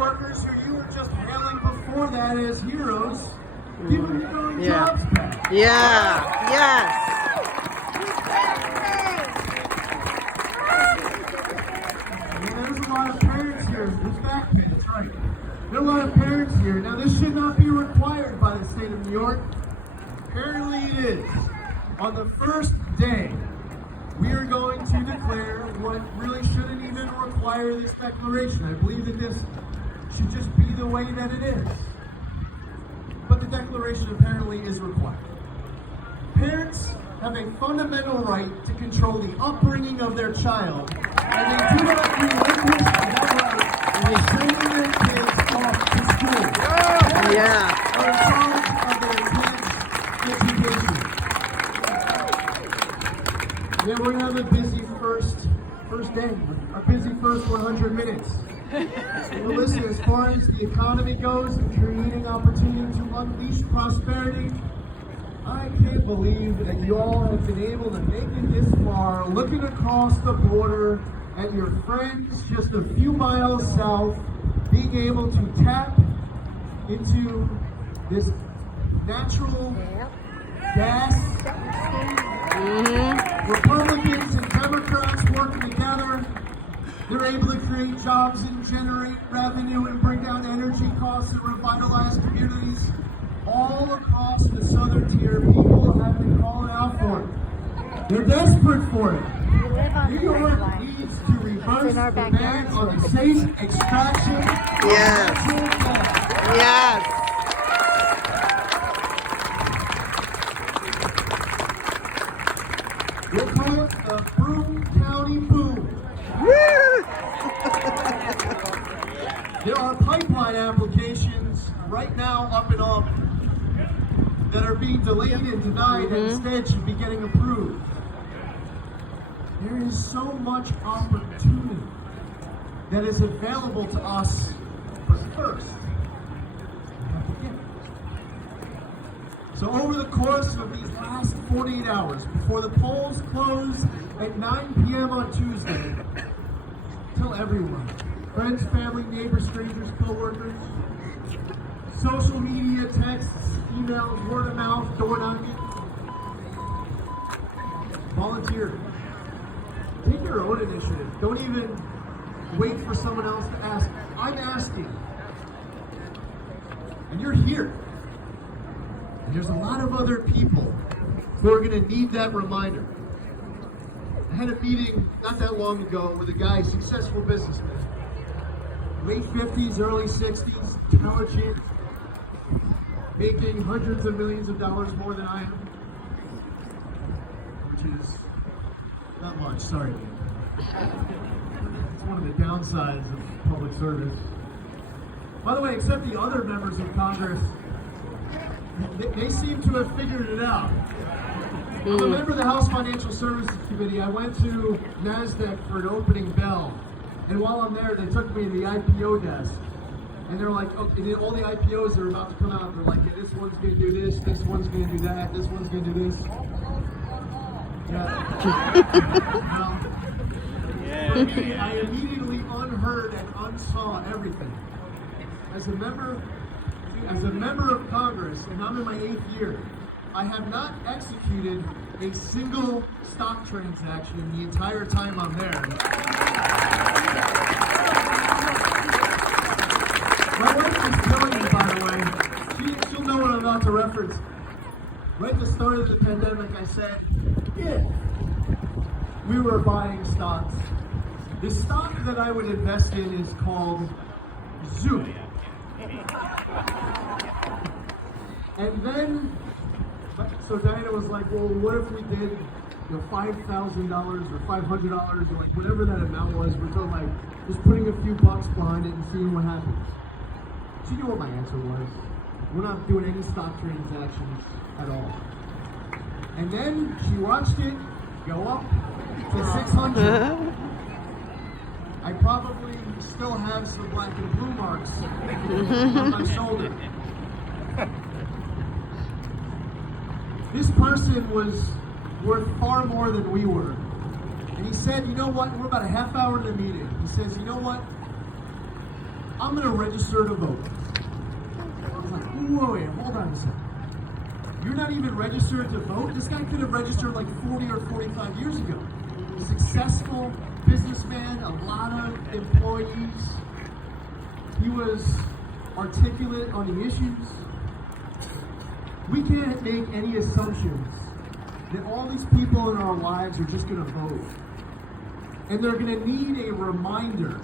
workers who you were just hailing before that as heroes, give them your own jobs back. Yeah, yes. There's a lot of parents here. There's back pay, that's right. There are a lot of parents here. Now, this should not be required by the state of New York. Apparently it is. On the first day, we are going to declare what really shouldn't even require this declaration. I believe that this should just be the way that it is. But the declaration apparently is required. Parents have a fundamental right to control the upbringing of their child, and they do not relinquish that right by sending their kids off to school. Yeah. Are in charge of their kids' education. Yeah, we're gonna have a busy first day, our busy first 100 minutes. Well, listen, as far as the economy goes and creating opportunity to unleash prosperity, I can't believe that you all have been able to make it this far, looking across the border at your friends just a few miles south, being able to tap into this natural gas. Republicans and Democrats working together, they're able to create jobs and generate revenue and bring down energy costs and revitalize communities. All across the southern tier, people have been calling out for it. They're desperate for it. New York needs to reverse the ban on the safe extraction of natural gas. Yes. We'll call it the Broome County Boom. There are pipeline applications right now up in Albany that are being delayed and denied and instead should be getting approved. There is so much opportunity that is available to us, but first, we have to get it. So over the course of these last 48 hours, before the polls close at 9 p.m. on Tuesday, tell everyone, friends, family, neighbors, strangers, co-workers, social media, texts, emails, word of mouth, door knocking. Volunteer. Take your own initiative. Don't even wait for someone else to ask. I'm asking. And you're here. And there's a lot of other people who are going to need that reminder. I had a meeting not that long ago with a guy, successful businessman. Late 50s, early 60s, intelligent, making hundreds of millions of dollars more than I am, which is not much, sorry. It's one of the downsides of public service. By the way, except the other members of Congress, they seem to have figured it out. I'm a member of the House Financial Services Committee. I went to NASDAQ for an opening bell. And while I'm there, they took me to the IPO desk. And they're like, okay, all the IPOs are about to come out. They're like, hey, this one's going to do this one's going to do that, this one's going to do this. Yeah. I immediately unheard and unsaw everything. As a member of Congress, and I'm in my 8th year, I have not executed a single stock transaction the entire time I'm there. My wife is telling me, by the way, she'll know what I'm about to reference. Right at the start of the pandemic, I said, if we were buying stocks, the stock that I would invest in is called Zoom. And then, so Diana was like, well, what if we did, $5,000 or $500 or like whatever that amount was? We're talking like just putting a few bucks behind it and seeing what happens. She knew what my answer was. We're not doing any stock transactions at all. And then she watched it go up to 600. I probably still have some black and blue marks on my shoulder. This person was worth far more than we were. And he said, you know what, we're about a half hour in the meeting. He says, you know what, I'm gonna register to vote. I was like, wait, hold on a second. You're not even registered to vote? This guy could have registered like 40 or 45 years ago. Successful businessman, a lot of employees. He was articulate on the issues. We can't make any assumptions that all these people in our lives are just gonna vote. And they're gonna need a reminder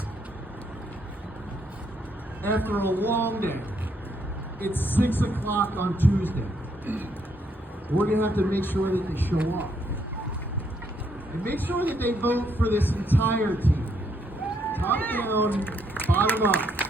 after a long day. It's 6 o'clock on Tuesday. We're gonna have to make sure that they show up. And make sure that they vote for this entire team. Top down, bottom up.